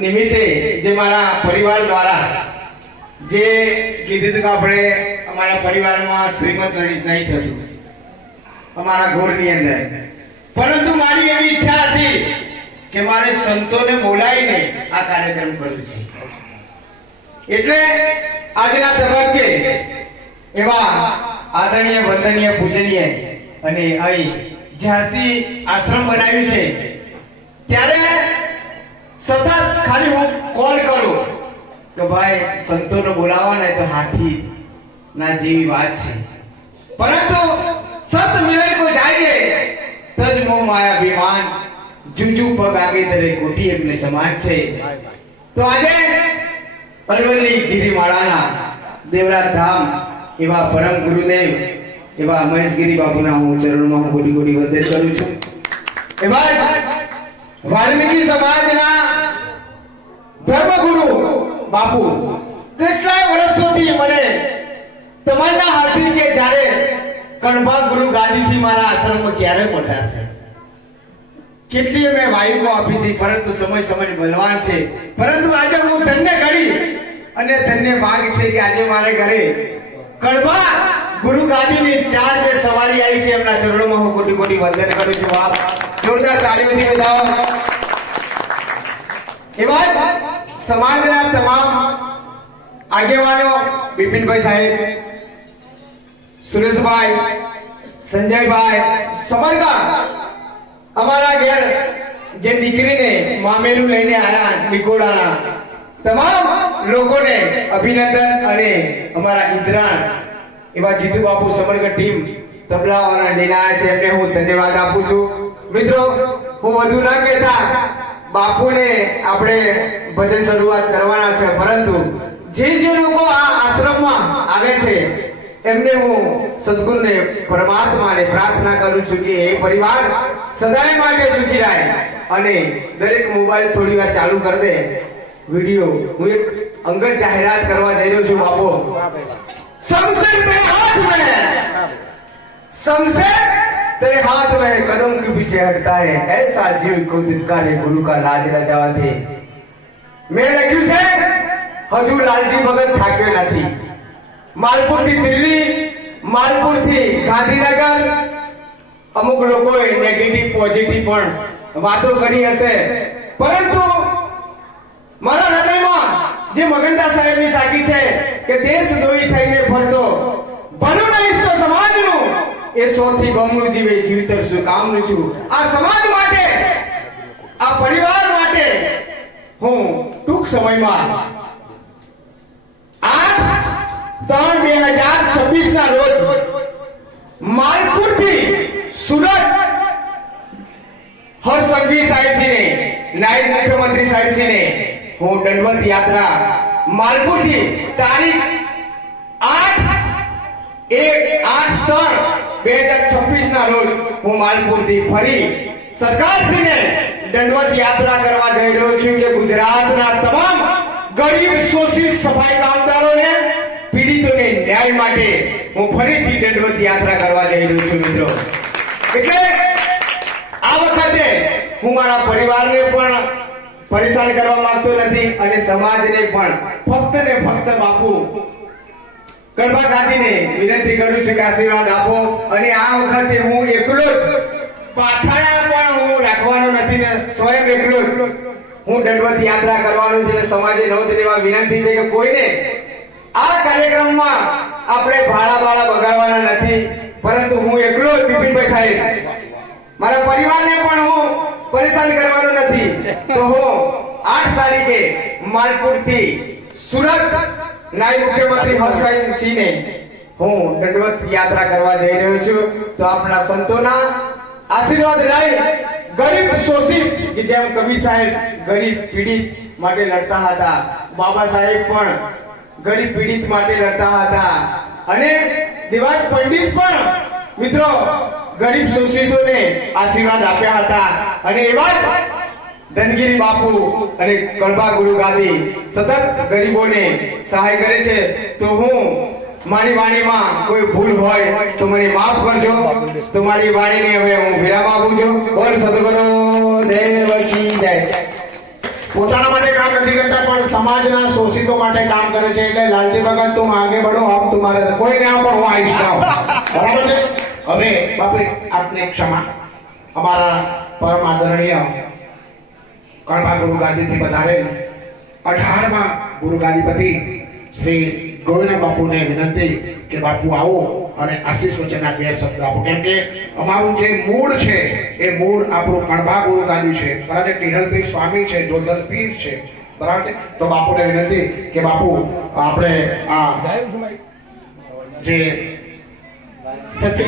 નિમિત્તે જે મારા પરિવાર દ્વારા જે કીધું હતું કે આપણે અમારા પરિવારમાં શ્રીમત નહીં થતું. અમારા ઘોરની અંદર. પરંતુ મારી એવી ઈચ્છા હતી કે મારે સંતોને બોલાવીને આ કાર્યક્રમ કર્યો છે. એટલે આજના તબક્કે એવા આદરણીય, વંદનીય, પૂજનીય અને અહીં જ્યારથી આશ્રમ બનાવ્યું છે, ત્યારે સતત ખાલી હું કોલ કરું. કે ભાઈ, સંતોને બોલાવવા ને તો હાથી ના જેવી વાત છે. પરંતુ સત મિલન કો જાઈએ તજ મો માયા વિમાન જુજુ પગ આગે તરે કોટી અગ્નિ સમાન છે. તો આજે અરવલ્લી ગિરિમાળાના દેવરાજ ધામ એવા પરમ ગુરુદેવ, એવા મહેશગીરી બાપુના હું ચરણમાં હું કોટી કોટી વંદન કરું છું. એવા વાલ્મીકી સમાજના ધર્મગુરુ બાપુ. કેટલાય વર્ષોથી મને તમારા હાથી કે જ્યારે કણભા ગુરુ ગાદીથી મારા આશ્રમમાં ક્યારે મોટાશે કેટલી મેં વાયુકો આપી હતી, પરંતુ સમય સમય બલવાન છે. પરંતુ આજે હું ધન્ય ઘડી અને ધન્ય ભાગ છે કે આજે મારે ઘરે કણભા ગુરુ ગાદીની ચાર જે સવારી આવી છે, એમના ચરણોમાં હું કોટી કોટી વંદન કરું છું. બાપ જોરદાર તાળીઓથી વધાવો એવા સમાજના તમામ આગેવાનો બિપિનભાઈ સાહેબ, સુરેશભાઈ, સંજયભાઈ સમરકા અમારા ઘેર જે દીકરીને મામેરું લઈને આયા નિકોડાના, તમામ લોકોને અભિનંદન અને અમારા ઇન્દ્રાણ એવા જીતુ બાપુ સમગ્ર ટીમ તબલાવાળા લઈને આવ્યા છે. એમને હું ધન્યવાદ આપું છું. મિત્રો, હું વધુ ના કહેતા બાપુને આપણે ભજન શરૂઆત કરવાના છે પરંતુ જે જે લોકો આ આશ્રમમાં આવે છે એમને હું સદગુરુને પરમાત્માને પ્રાર્થના કરું છું કે એ પરિવાર સદાય માટે સુખી રહે અને દરેક મોબાઈલ થોડી વાર ચાલુ કરી દે. વીડિયો હું એક અંગત જાહેરાત કરવા જઈ રહ્યો છું બાપો. સંસદ હાથ મેં સંસદ तेरे हाथ में कदम के पीछे हटता है ऐसा जीव को धिक्कारे गुरु का लाज રજાવાથી મેં લખ્યું છે હજુ લાલજી ભગત થાક્યો નથી માલપુર થી દિલ્હી માલપુર થી ગાંધીનગર અમુક લોકોએ નેગેટિવ પોઝિટિવ પણ વાતો કરી હશે પરંતુ મારા હૃદયમાં જે મગનદા સાહેબની સાકી છે કે દેશ દોઈ થઈને બમણું જીવે જીવતર શું કામનું છું. આ સમાજ માટે, આ પરિવાર માટે હું ટૂંક સમયમાં આઠ ત્રણ બે હજાર છવ્વીસ ના રોજ માલપુરથી સુરત હર્ષસંઘવી સાહેબજીને, નાયબ મુખ્યમંત્રી સાહેબજીને હું દંડવત યાત્રા માલપુરથી તારીખ આઠ, એક આઠ ત્રણ બે હજાર છવ્વીસ ના રોજ હું માલપુરથી ફરી સરકારશ્રીને દંડવત યાત્રા કરવા જઈ રહ્યો છું કે ગુજરાતના તમામ ગરીબ શોષિત સફાઈ કામદારોને, પીડિતોને ન્યાય માટે હું ફરીથી દંડવત યાત્રા કરવા જઈ રહ્યો છું મિત્રો. એટલે આ વખતે હું મારા પરિવારને પણ પરેશાન કરવા માંગતો નથી અને સમાજને પણ ફક્ત ને ફક્ત બાપુ ગરબા ગાંધીને વિનંતી કરું છું કે આશીર્વાદ આપો. અને આ વખતે હું એકલો જ પાથાયા પણ હું રાખવાનો નથી ને સ્વયં એકલો જ હું દંડવત યાત્રા કરવાનું છે સમાજે નોંધ લેવા વિનંતી છે કે કોઈને આ કાર્યક્રમમાં આપણે ભાડા ભાડા બગાડવાના નથી. પરંતુ હું એકલો જ બિપિનભાઈ સાહેબ. મારા પરિવારને પણ હું પરેશાન કરવાનો નથી. તો હું આઠ તારીખે માલપુરથી સુરત નાયબ મુખ્યમંત્રી હર્ષસિંહને હું દંડવત યાત્રા કરવા જઈ રહ્યો છું. તો આપણા સંતોના આશીર્વાદ લઈ ગરીબ શોષિત, કે જેમ કવિ સાહેબ ગરીબ પીડિત માટે લડતા હતા, બાબા સાહેબ પણ ગરીબ પીડિત માટે લડતા હતા. અને દેવાજ પંડિત પણ મિત્રો ગરીબ શોષિતોને આશીર્વાદ આપ્યા હતા. અને એવા જ ધનગીરી બાપુ અને કળબા ગુરુ ગાદી સતત ગરીબોને સહાય કરે છે. તો હું મારી વાણીમાં કોઈ ભૂલ હોય તો મને માફ કરજો. તો વાણીને હવે હું વિરામ આપું છું. બોલ સદગુરુ દેવ જય. પોતાના માટે કામ નથી કરતા, પણ સમાજના શોષિતો માટે કામ કરે છે. એટલે લાલજી ભગત, તું આગે બડો હમ તુમારે કોઈ ના પણ હું આવીશ બરાબર છે? હવે બાપુ આપને ક્ષમા. અમારા પરમ આદરણીય કણભા ગુરુ ગાદીથી પધારેલ અઢારમાં ગુરુ ગાદીપતિ શ્રી ગોવિંદ બાપુને વિનંતી કે બાપુ આવો અને આશીષ વચ્ચેના બે શબ્દ આપો. કેમ કે અમારું જે મૂળ છે એ મૂળ આપણું કણભા ગુરુ ગાદી છે. બરાબર? ટિહલપીર સ્વામી છે જોધલ પીર છે. બરાબર? છે તો બાપુને વિનંતી કે બાપુ આપણે આ જે સસ્ય